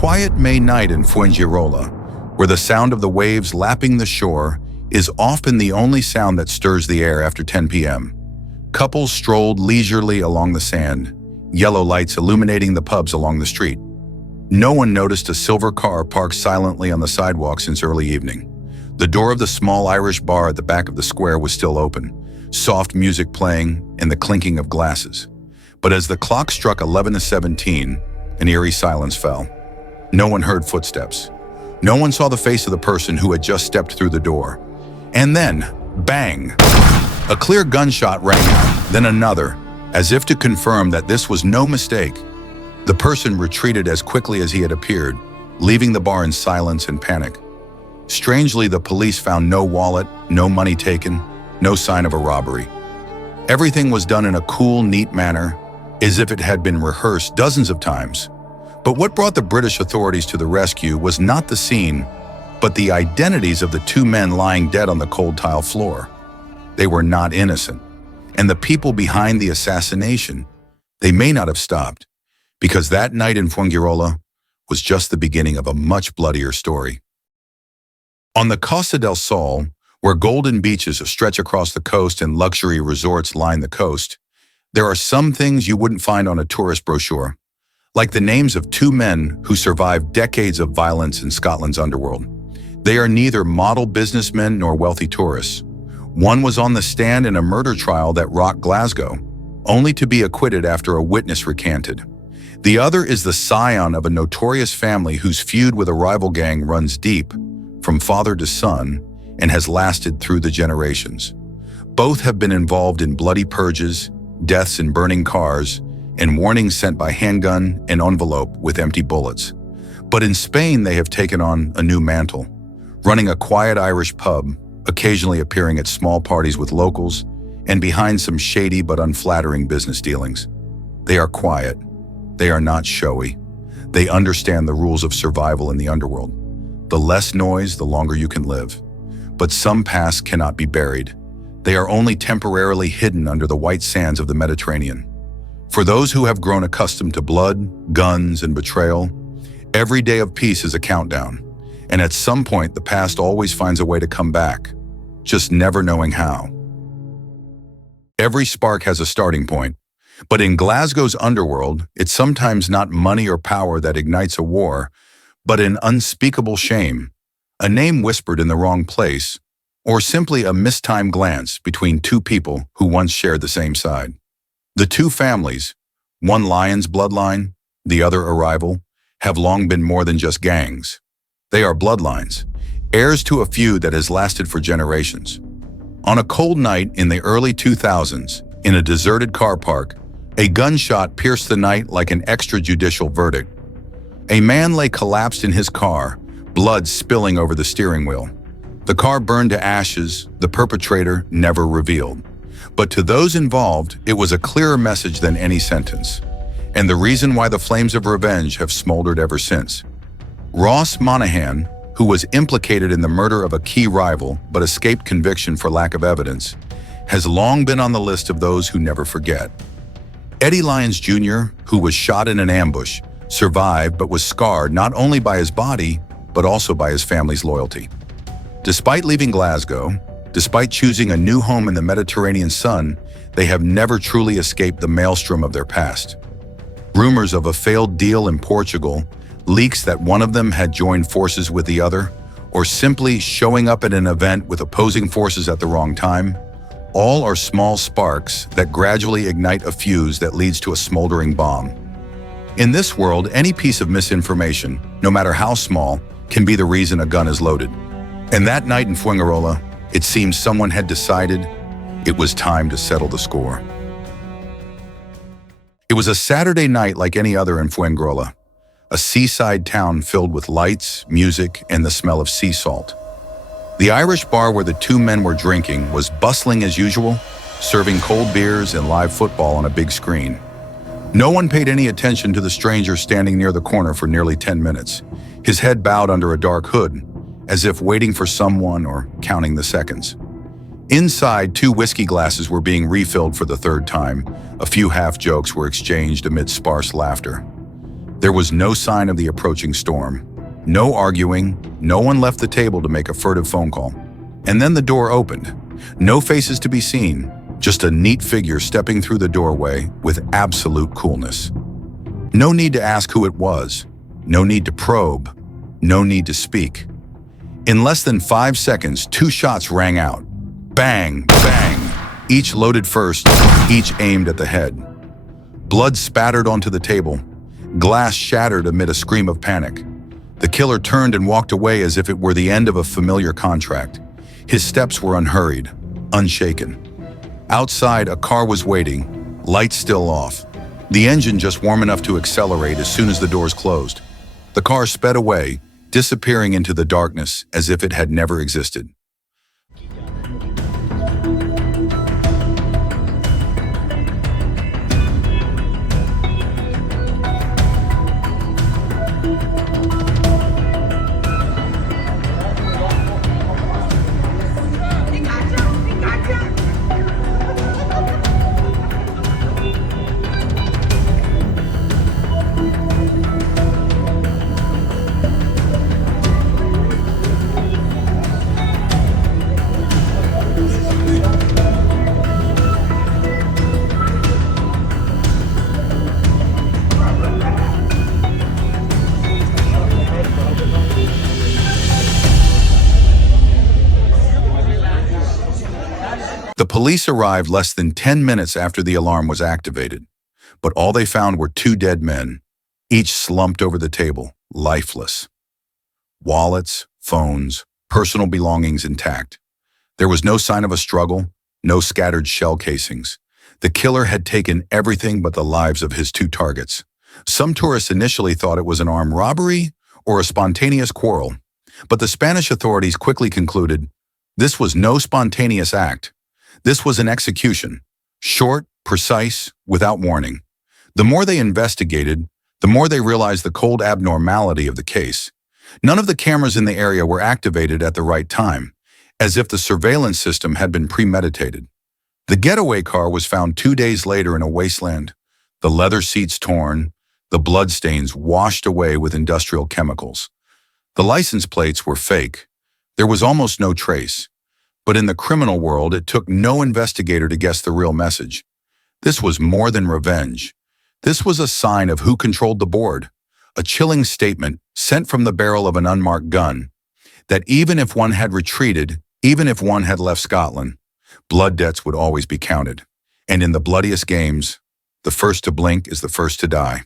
quiet May night in Fuengirola, where the sound of the waves lapping the shore is often the only sound that stirs the air after 10 p.m. Couples strolled leisurely along the sand, yellow lights illuminating the pubs along the street. No one noticed a silver car parked silently on the sidewalk since early evening. The door of the small Irish bar at the back of the square was still open, soft music playing and the clinking of glasses. But as the clock struck 11:17, an eerie silence fell. No one heard footsteps. No one saw the face of the person who had just stepped through the door. And then, bang! A clear gunshot rang out, then another, as if to confirm that this was no mistake. The person retreated as quickly as he had appeared, leaving the bar in silence and panic. Strangely, the police found no wallet, no money taken, no sign of a robbery. Everything was done in a cool, neat manner, as if it had been rehearsed dozens of times. But what brought the British authorities to the rescue was not the scene, but the identities of the two men lying dead on the cold tile floor. They were not innocent. And the people behind the assassination, they may not have stopped, because that night in Fuengirola was just the beginning of a much bloodier story. On the Costa del Sol, where golden beaches stretch across the coast and luxury resorts line the coast, there are some things you wouldn't find on a tourist brochure, like the names of two men who survived decades of violence in Scotland's underworld. They are neither model businessmen nor wealthy tourists. One was on the stand in a murder trial that rocked Glasgow, only to be acquitted after a witness recanted. The other is the scion of a notorious family whose feud with a rival gang runs deep, from father to son, and has lasted through the generations. Both have been involved in bloody purges, deaths in burning cars, and warnings sent by handgun and envelope with empty bullets. But in Spain, they have taken on a new mantle, running a quiet Irish pub, occasionally appearing at small parties with locals, and behind some shady but unflattering business dealings. They are quiet. They are not showy. They understand the rules of survival in the underworld. The less noise, the longer you can live. But some pasts cannot be buried. They are only temporarily hidden under the white sands of the Mediterranean. For those who have grown accustomed to blood, guns, and betrayal, every day of peace is a countdown. And at some point, the past always finds a way to come back, just never knowing how. Every spark has a starting point, but in Glasgow's underworld, it's sometimes not money or power that ignites a war, but an unspeakable shame, a name whispered in the wrong place, or simply a mistimed glance between two people who once shared the same side. The two families, one Lyons bloodline, the other a rival, have long been more than just gangs. They are bloodlines, heirs to a feud that has lasted for generations. On a cold night in the early 2000s, in a deserted car park, a gunshot pierced the night like an extrajudicial verdict. A man lay collapsed in his car, blood spilling over the steering wheel. The car burned to ashes, the perpetrator never revealed. But to those involved, it was a clearer message than any sentence. And the reason why the flames of revenge have smoldered ever since. Ross Monaghan, who was implicated in the murder of a key rival but escaped conviction for lack of evidence, has long been on the list of those who never forget. Eddie Lyons Jr., who was shot in an ambush, survived but was scarred not only by his body, but also by his family's loyalty. Despite leaving Glasgow, despite choosing a new home in the Mediterranean sun, they have never truly escaped the maelstrom of their past. Rumors of a failed deal in Portugal, leaks that one of them had joined forces with the other, or simply showing up at an event with opposing forces at the wrong time, all are small sparks that gradually ignite a fuse that leads to a smoldering bomb. In this world, any piece of misinformation, no matter how small, can be the reason a gun is loaded. And that night in Fuengirola, it seems someone had decided it was time to settle the score. It was a Saturday night like any other in Fuengirola, a seaside town filled with lights, music, and the smell of sea salt. The Irish bar where the two men were drinking was bustling as usual, serving cold beers and live football on a big screen. No one paid any attention to the stranger standing near the corner for nearly 10 minutes, his head bowed under a dark hood, as if waiting for someone or counting the seconds. Inside, 2 whiskey glasses were being refilled for the third time. A few half-jokes were exchanged amid sparse laughter. There was no sign of the approaching storm. No arguing, no one left the table to make a furtive phone call. And then the door opened. No faces to be seen, just a neat figure stepping through the doorway with absolute coolness. No need to ask who it was. No need to probe. No need to speak. In less than 5 seconds, 2 shots rang out. Bang, bang, each loaded first, each aimed at the head. Blood spattered onto the table. Glass shattered amid a scream of panic. The killer turned and walked away as if it were the end of a familiar contract. His steps were unhurried, unshaken. Outside, a car was waiting, lights still off. The engine just warm enough to accelerate as soon as the doors closed. The car sped away, disappearing into the darkness as if it had never existed. The police arrived less than 10 minutes after the alarm was activated, but all they found were 2 dead men, each slumped over the table, lifeless. Wallets, phones, personal belongings intact. There was no sign of a struggle, no scattered shell casings. The killer had taken everything but the lives of his 2 targets. Some tourists initially thought it was an armed robbery or a spontaneous quarrel, but the Spanish authorities quickly concluded this was no spontaneous act. This was an execution, short, precise, without warning. The more they investigated, the more they realized the cold abnormality of the case. None of the cameras in the area were activated at the right time, as if the surveillance system had been premeditated. The getaway car was found 2 days later in a wasteland, the leather seats torn, the bloodstains washed away with industrial chemicals. The license plates were fake. There was almost no trace. But in the criminal world, it took no investigator to guess the real message. This was more than revenge. This was a sign of who controlled the board, a chilling statement sent from the barrel of an unmarked gun, that even if one had retreated, even if one had left Scotland, blood debts would always be counted. And in the bloodiest games, the first to blink is the first to die.